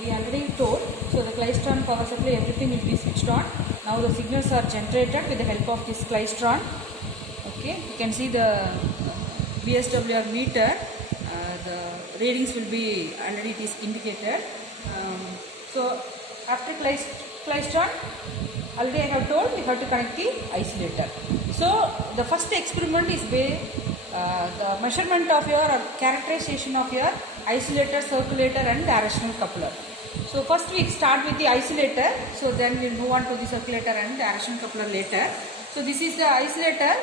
we already told, so the klystron power supply, everything will be switched on. Now the signals are generated with the help of this klystron. Okay, you can see the VSWR meter, the readings will be already it is indicated. So after klystron, already I have told we have to connect the isolator. So the first experiment is where the measurement of your characterization of your isolator, circulator and directional coupler. So first we start with the isolator, so then we will move on to the circulator and directional coupler later. So this is the isolator.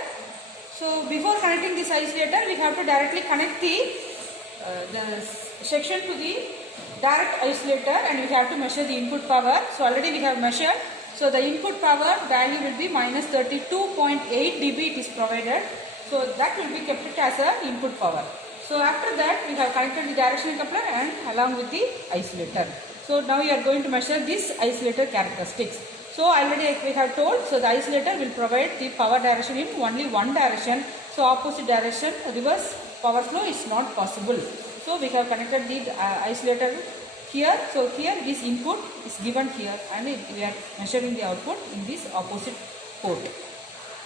So before connecting this isolator, we have to directly connect the section to the direct isolator, and we have to measure the input power. So already we have measured. So the input power value will be minus 32.8 dB it is provided. So that will be kept it as a input power. So after that we have connected the directional coupler and along with the isolator. So now we are going to measure this isolator characteristics. So already we have told, so the isolator will provide the power direction in only one direction. So opposite direction, reverse power flow is not possible. So we have connected the isolator here. So here this input is given here and we are measuring the output in this opposite port.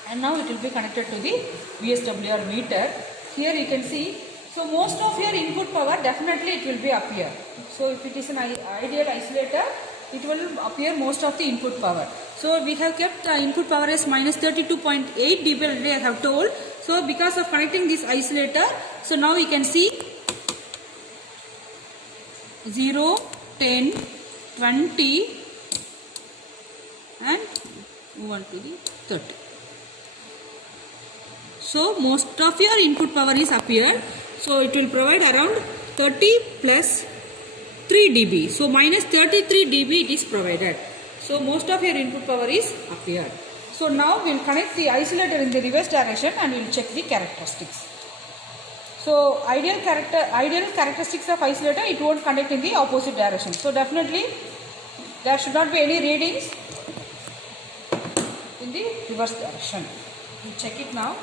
And now it will be connected to the VSWR meter. Here you can see, so most of your input power definitely it will be up here. So if it is an ideal isolator, it will appear most of the input power. So we have kept the input power as minus 32.8 dB already I have told. So because of connecting this isolator, so now we can see 0, 10, 20 and move on to the 30. So most of your input power is up here. So it will provide around 30 plus 3 dB. So minus 33 dB it is provided. So most of your input power is up here. So now we will connect the isolator in the reverse direction and we will check the characteristics. So ideal characteristics of isolator, it won't conduct in the opposite direction. So definitely there should not be any readings in the reverse direction. We will check it now.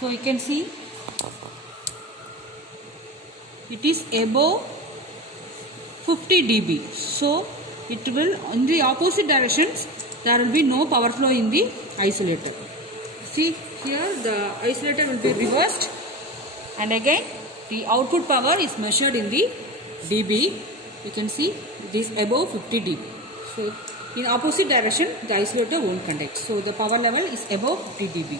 So you can see it is above 50 dB. So it will, in the opposite directions there will be no power flow in the isolator. See here the isolator will be reversed and again the output power is measured in the dB. You can see it is above 50 dB. So in opposite direction the isolator won't conduct. So the power level is above 50 dB.